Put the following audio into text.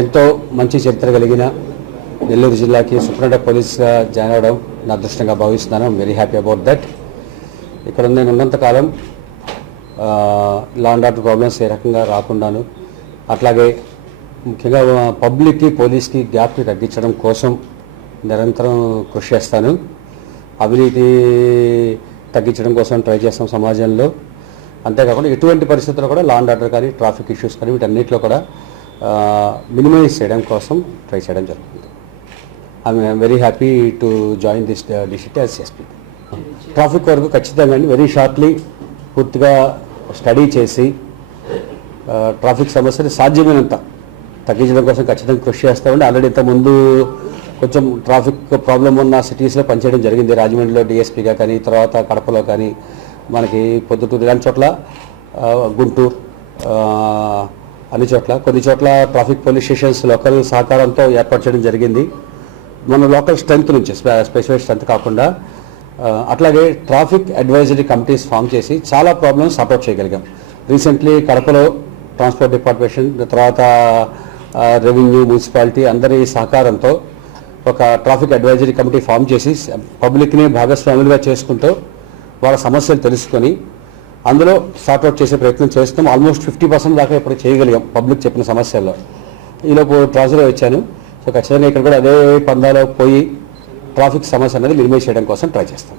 ఎంతో మంచి చరిత్ర కలిగిన నెల్లూరు జిల్లాకి సూపరింటెండెంట్ పోలీస్గా జాయిన్ అవ్వడం నా అదృష్టంగా భావిస్తున్నాను. I'm very happy about that. ఇక్కడ నేను ఉన్నంతకాలం లా అండ్ ఆర్డర్ ప్రాబ్లమ్స్ ఏ రకంగా రాకుండాను, అట్లాగే ముఖ్యంగా పబ్లిక్కి పోలీస్కి గ్యాప్ని తగ్గించడం కోసం నిరంతరం కృషి చేస్తాను. అవినీతి తగ్గించడం కోసం ట్రై చేస్తాం సమాజంలో. అంతేకాకుండా ఎటువంటి పరిస్థితుల్లో కూడా లా అండ్ ఆర్డర్ కానీ ట్రాఫిక్ ఇష్యూస్ కానీ వీటన్నిటిలో కూడా మినిమైజ్ చేయడం కోసం ట్రై చేయడం జరుగుతుంది. I'm very happy to join this district as SP. Traffic వరకు ఖచ్చితంగా వెరీ షార్ట్లీ పూర్తిగా స్టడీ చేసి ట్రాఫిక్ సమస్యని సాధ్యమైనంత తగ్గించడం కోసం ఖచ్చితంగా కృషి చేస్తామండి. ఆల్రెడీ ఇంతకుముందు కొంచెం ట్రాఫిక్ ప్రాబ్లం ఉన్న సిటీస్లో పనిచేయడం జరిగింది. రాజమండ్రిలో డిఎస్పీగా కానీ, తర్వాత కడపలో కానీ, మనకి పొద్దుటూరు ఇలాంటి చోట్ల, గుంటూరు, అన్ని చోట్ల కొన్ని చోట్ల ట్రాఫిక్ పోలీస్ స్టేషన్స్ లోకల్ సహకారంతో ఏర్పాటు చేయడం జరిగింది. మన లోకల్ స్ట్రెంత్ నుంచి స్పెసిఫైడ్ స్ట్రెంత్ కాకుండా అట్లాగే ట్రాఫిక్ అడ్వైజరీ కమిటీస్ ఫామ్ చేసి చాలా ప్రాబ్లమ్స్ సార్ట్అవుట్ చేయగలిగాం. రీసెంట్లీ కడపలో ట్రాన్స్పోర్ట్ డిపార్ట్మెంట్, తర్వాత రెవెన్యూ, మున్సిపాలిటీ అందరి సహకారంతో ఒక ట్రాఫిక్ అడ్వైజరీ కమిటీ ఫామ్ చేసి పబ్లిక్ని భాగస్వాములుగా చేసుకుంటూ వాళ్ళ సమస్యలు తెలుసుకొని అందులో సార్ట్అవుట్ చేసే ప్రయత్నం చేస్తాం. ఆల్మోస్ట్ 50% దాకా ఇప్పుడు చేయగలిగాం పబ్లిక్ చెప్పిన సమస్యల్లో. ఈలోపు ట్రాన్స్ఫర్ వచ్చాను. సో ఖచ్చితంగా ఇక్కడ కూడా అదే పందాలో పోయి ట్రాఫిక్ సమస్య అనేది మినిమైజ్ చేయడం కోసం ట్రై చేస్తాం.